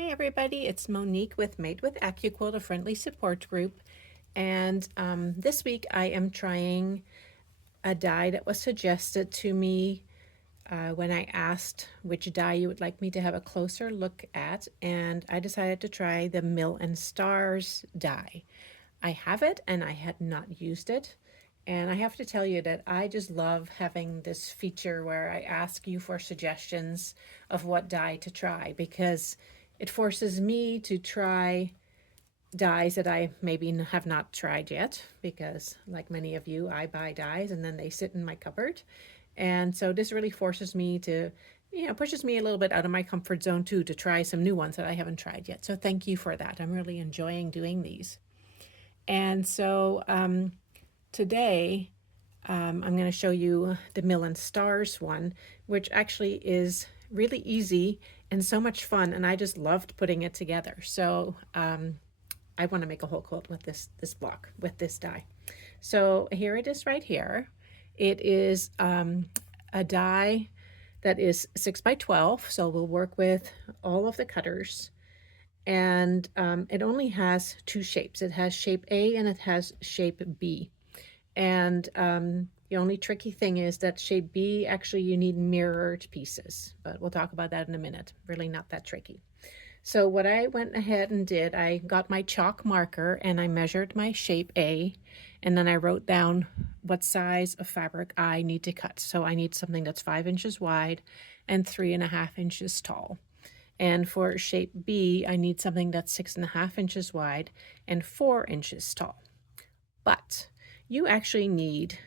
Hey everybody, it's Monique with Made with Accuquilt, a friendly support group. And this week I am trying a die that was suggested to me when I asked which die you would like me to have a closer look at. And I decided to try the Mill and Stars die. I have it and I had not used it. And I have to tell you that I just love having this feature where I ask you for suggestions of what die to try because it forces me to try dies that I maybe have not tried yet because, like many of you, I buy dies and then they sit in my cupboard. And so this really forces me to, pushes me a little bit out of my comfort zone too to try some new ones that I haven't tried yet. So thank you for that. I'm really enjoying doing these. And so today I'm going to show you the Mill and Stars one, which actually is really easy and so much fun, and I just loved putting it together. So I want to make a whole quilt with this block, with this die. So here it is right here. It is a die that is 6 by 12, so we'll work with all of the cutters. And it only has two shapes. It has shape A and it has shape B. And the only tricky thing is that shape B, actually you need mirrored pieces, but we'll talk about that in a minute. Really not that tricky. So what I went ahead and did, I got my chalk marker and I measured my shape A, and then I wrote down what size of fabric I need to cut. So I need something that's 5 inches wide and 3.5 inches tall. And for shape B, I need something that's 6.5 inches wide and 4 inches tall. But you actually need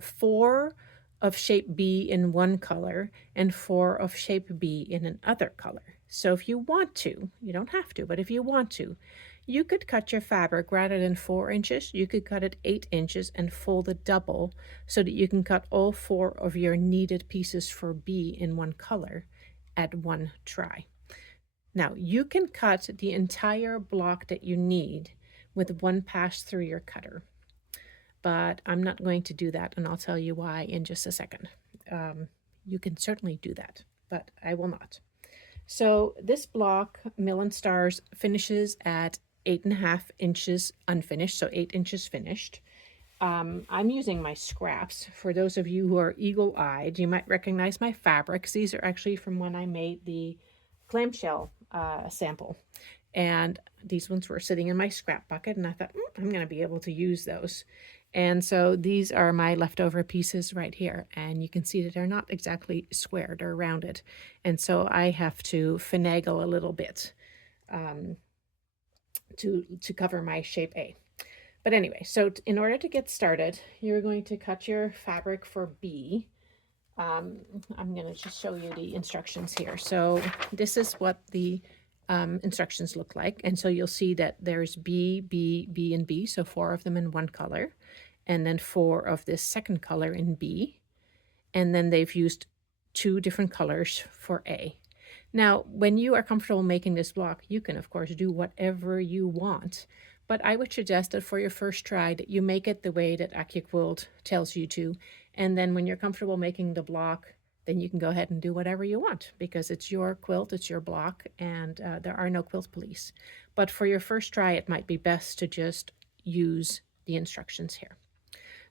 4 of shape B in one color and 4 of shape B in another color. So if you want to, you don't have to, but if you want to, you could cut your fabric rather than 4 inches, you could cut it 8 inches and fold it double so that you can cut all 4 of your needed pieces for B in one color at one try. Now you can cut the entire block that you need with one pass through your cutter, but I'm not going to do that, and I'll tell you why in just a second. You can certainly do that, but I will not. So this block, Mill and Stars, finishes at 8.5 inches unfinished, so 8 inches finished. I'm using my scraps. For those of you who are eagle-eyed, you might recognize my fabrics. These are actually from when I made the clamshell sample. And these ones were sitting in my scrap bucket, and I thought, I'm going to be able to use those. And so these are my leftover pieces right here. And you can see that they're not exactly square, they're rounded. And so I have to finagle a little bit to cover my shape A. But anyway, so in order to get started, you're going to cut your fabric for B. I'm going to just show you the instructions here. So this is what the instructions look like. And so you'll see that there's B, B, B, and B, so 4 of them in one color, and then 4 of this second color in B. And then they've used 2 different colors for A. Now, when you are comfortable making this block, you can, of course, do whatever you want. But I would suggest that for your first try that you make it the way that Accuquilt tells you to. And then when you're comfortable making the block, then you can go ahead and do whatever you want because it's your quilt, it's your block, and there are no quilt police. But for your first try, it might be best to just use the instructions here.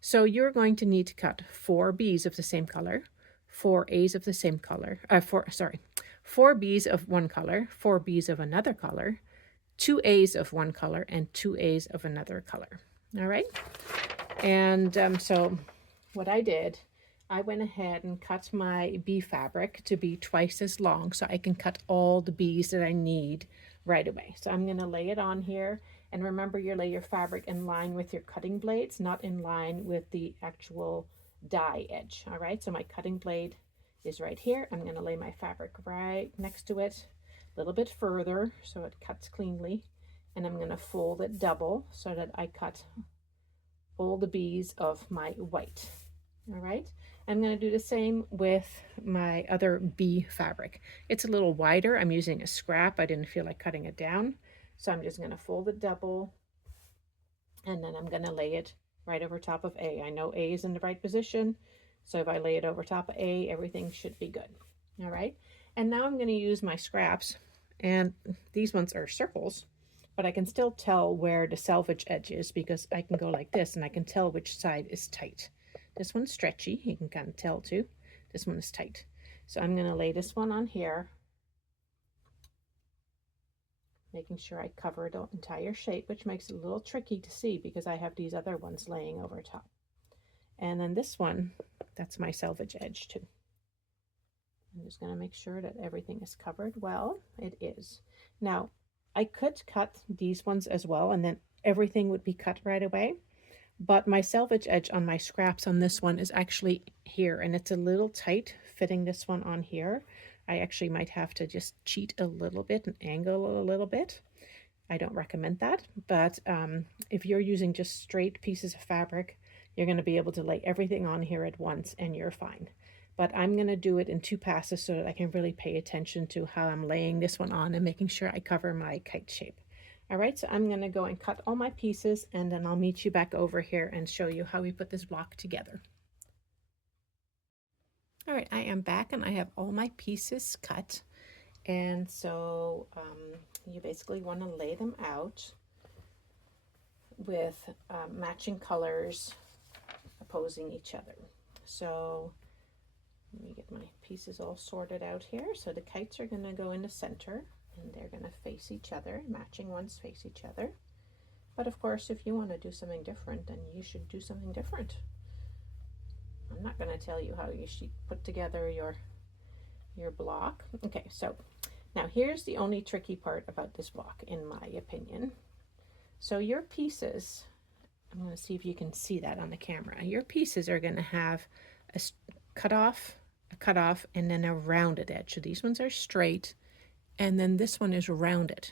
So you're going to need to cut 4 B's of the same color, 4 A's of the same color, 4 B's of one color, 4 B's of another color, 2 A's of one color, and 2 A's of another color. All right. And so what I did, I went ahead and cut my B fabric to be twice as long so I can cut all the B's that I need right away. So I'm going to lay it on here. And remember, you lay your fabric in line with your cutting blades, not in line with the actual die edge. All right, so my cutting blade is right here. I'm going to lay my fabric right next to it a little bit further so it cuts cleanly. And I'm going to fold it double so that I cut all the B's of my white. All right, I'm going to do the same with my other B fabric. It's a little wider. I'm using a scrap. I didn't feel like cutting it down. So I'm just going to fold it double, and then I'm going to lay it right over top of A. I know A is in the right position, so if I lay it over top of A, everything should be good. All right, and now I'm going to use my scraps and these ones are circles, but I can still tell where the selvage edge is because I can go like this and I can tell which side is tight. This one's stretchy, you can kind of tell too. This one is tight. So I'm going to lay this one on here, making sure I cover the entire shape, which makes it a little tricky to see because I have these other ones laying over top. And then this one, that's my selvage edge too. I'm just going to make sure that everything is covered well. It is. Now, I could cut these ones as well, and then everything would be cut right away. But my selvage edge on my scraps on this one is actually here, and it's a little tight fitting this one on here. I actually might have to just cheat a little bit and angle a little bit. I don't recommend that, but if you're using just straight pieces of fabric, you're going to be able to lay everything on here at once and you're fine. But I'm going to do it in 2 passes so that I can really pay attention to how I'm laying this one on and making sure I cover my kite shape. All right, so I'm going to go and cut all my pieces, and then I'll meet you back over here and show you how we put this block together. All right, I am back and I have all my pieces cut. And so you basically want to lay them out with matching colors opposing each other. So let me get my pieces all sorted out here. So the kites are going to go in the center and they're going to face each other, matching ones face each other. But of course, if you want to do something different, then you should do something different. I'm not going to tell you how you should put together your block. Okay, so now here's the only tricky part about this block, in my opinion. So your pieces, I'm going to see if you can see that on the camera. Your pieces are going to have a cut off, and then a rounded edge. So these ones are straight, and then this one is rounded.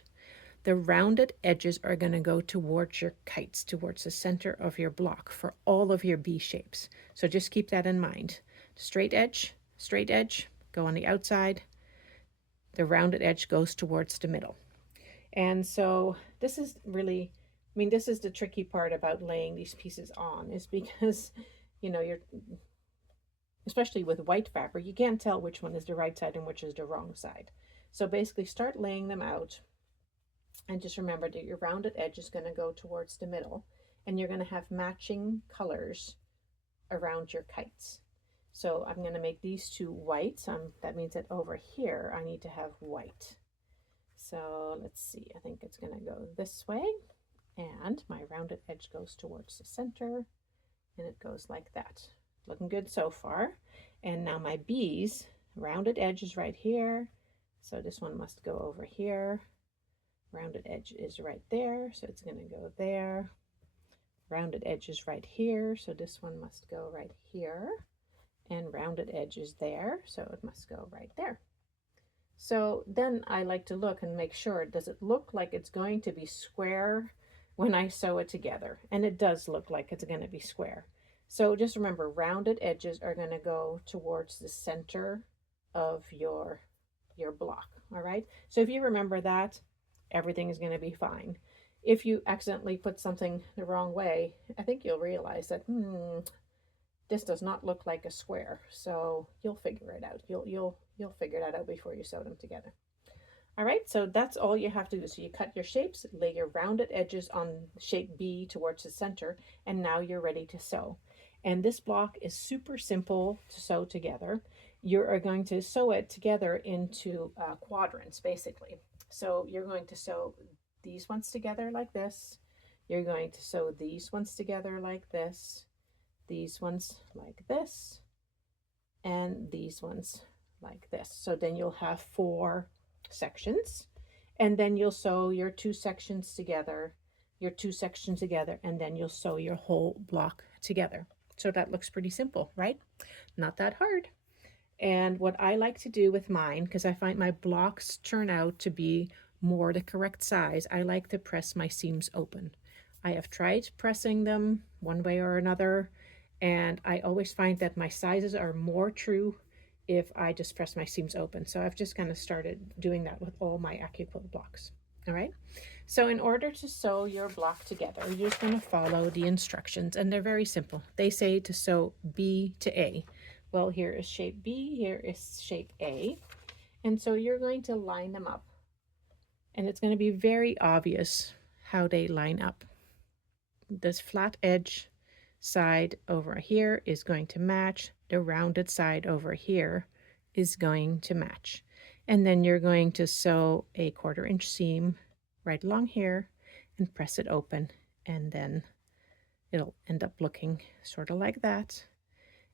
The rounded edges are going to go towards your kites, towards the center of your block for all of your B shapes. So just keep that in mind. Straight edge, go on the outside. The rounded edge goes towards the middle. And so this is really, I mean, this is the tricky part about laying these pieces on, is because, you know, especially with white fabric, you can't tell which one is the right side and which is the wrong side. So basically start laying them out. And just remember that your rounded edge is going to go towards the middle, and you're going to have matching colors around your kites. So I'm going to make these two white. That means that over here I need to have white. So let's see, I think it's going to go this way, and my rounded edge goes towards the center, and it goes like that. Looking good so far. And now my B's, rounded edge is right here, so this one must go over here. Rounded edge is right there, so it's going to go there. Rounded edge is right here, so this one must go right here. And rounded edge is there, so it must go right there. So then I like to look and make sure, does it look like it's going to be square when I sew it together? And it does look like it's going to be square. So just remember, rounded edges are going to go towards the center of your block, all right? So if you remember that, everything is going to be fine. If you accidentally put something the wrong way, I think you'll realize that this does not look like a square. So you'll figure it out. You'll figure that out before you sew them together. All right, so that's all you have to do. So you cut your shapes, lay your rounded edges on shape B towards the center, and now you're ready to sew. And this block is super simple to sew together. You are going to sew it together into quadrants, basically. So you're going to sew these ones together like this. You're going to sew these ones together like this. These ones like this. And these ones like this. So then you'll have 4 sections. And then you'll sew your 2 sections together, and then you'll sew your whole block together. So that looks pretty simple, right? Not that hard. And what I like to do with mine, because I find my blocks turn out to be more the correct size, I like to press my seams open. I have tried pressing them one way or another, and I always find that my sizes are more true if I just press my seams open. So I've just kind of started doing that with all my Accuquilt blocks. All right. So in order to sew your block together, you're just going to follow the instructions, and they're very simple. They say to sew B to A. Well, here is shape B, here is shape A. And so you're going to line them up And it's going to be very obvious how they line up. This flat edge side over here is going to match. The rounded side over here is going to match. And then you're going to sew a 1/4 inch seam right along here and press it open, and then it'll end up looking sort of like that.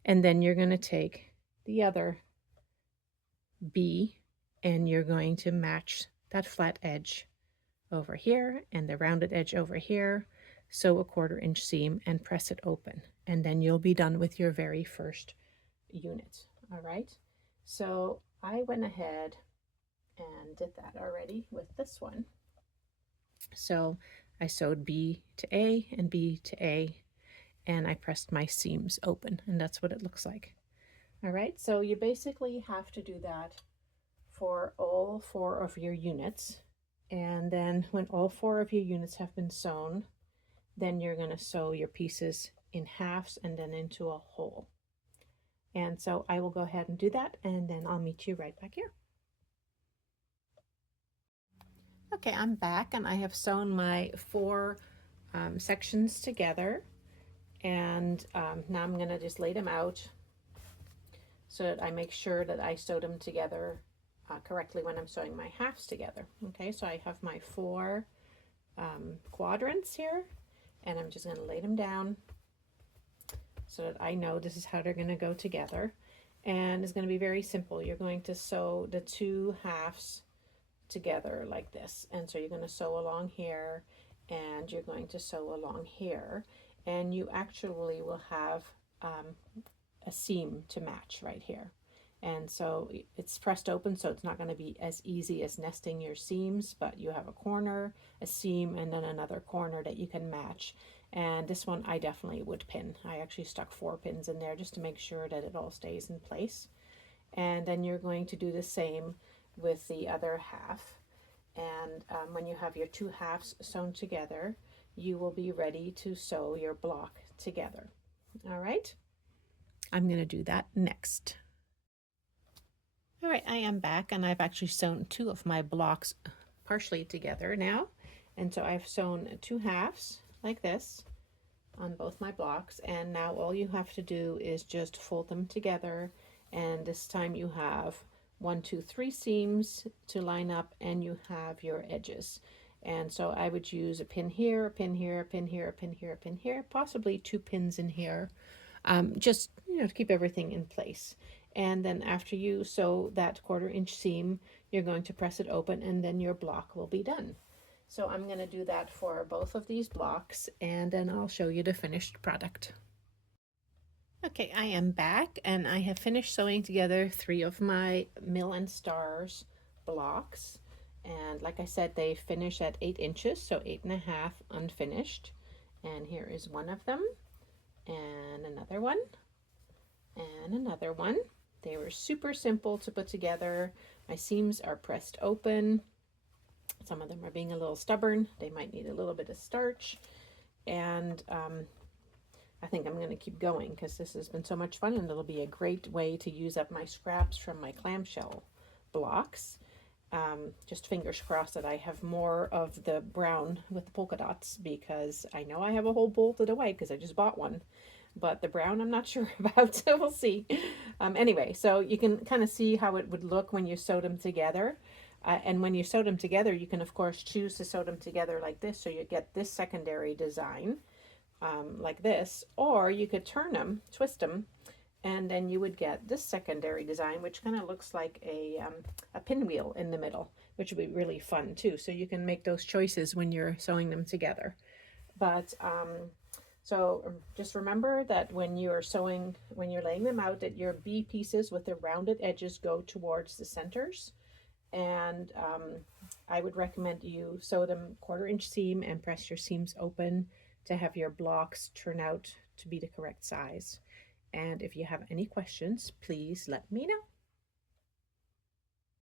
And then you're going to take the other B and you're going to match that flat edge over here and the rounded edge over here, sew a 1/4 inch seam and press it open, and then you'll be done with your very first unit. All right, so I went ahead and did that already with this one. So I sewed B to A and B to A, and I pressed my seams open, and that's what it looks like. All right, so you basically have to do that for all 4 of your units. And then when all 4 of your units have been sewn, then you're going to sew your pieces in halves and then into a hole. And so I will go ahead and do that, and then I'll meet you right back here. Okay, I'm back, and I have sewn my 4 sections together, and now I'm going to just lay them out so that I make sure that I sewed them together correctly when I'm sewing my halves together. Okay, so I have my 4 quadrants here, and I'm just going to lay them down so that I know this is how they're going to go together. And it's going to be very simple. You're going to sew the 2 halves together like this, and so you're going to sew along here and you're going to sew along here, and you actually will have a seam to match right here. And so it's pressed open, so it's not going to be as easy as nesting your seams, but you have a corner, a seam, and then another corner that you can match. And this one I definitely would pin. I actually stuck 4 pins in there just to make sure that it all stays in place. And then you're going to do the same with the other half. And when you have your 2 halves sewn together, you will be ready to sew your block together. All right, I'm going to do that next. All right, I am back, and I've actually sewn 2 of my blocks partially together now. And so I've sewn 2 halves like this on both my blocks, and now all you have to do is just fold them together, and this time you have 1, 2, 3 seams to line up, and you have your edges. And so I would use a pin here, a pin here, a pin here, a pin here, a pin here, possibly 2 pins in here, just to keep everything in place. And then after you sew that 1/4 inch seam, you're going to press it open, and then your block will be done. So I'm going to do that for both of these blocks, and then I'll show you the finished product. Okay, I am back, and I have finished sewing together 3 of my Mill and Stars blocks. And like I said, they finish at 8 inches, so 8.5 unfinished. And here is one of them, and another one, and another one. They were super simple to put together. My seams are pressed open. Some of them are being a little stubborn. They might need a little bit of starch. And I think I'm going to keep going because this has been so much fun, and it'll be a great way to use up my scraps from my clamshell blocks. Just fingers crossed that I have more of the brown with the polka dots, because I know I have a whole bolt of the white because I just bought one. But the brown I'm not sure about, so we'll see. Anyway, so you can kind of see how it would look when you sew them together. And when you sew them together, you can of course choose to sew them together like this, so you get this secondary design like this, or you could turn them, twist them, and then you would get this secondary design, which kind of looks like a pinwheel in the middle, which would be really fun too. So you can make those choices when you're sewing them together. But so just remember that when you're sewing, when you're laying them out, that your B pieces with the rounded edges go towards the centers. And I would recommend you sew them 1/4 inch seam and press your seams open to have your blocks turn out to be the correct size. And if you have any questions, please let me know.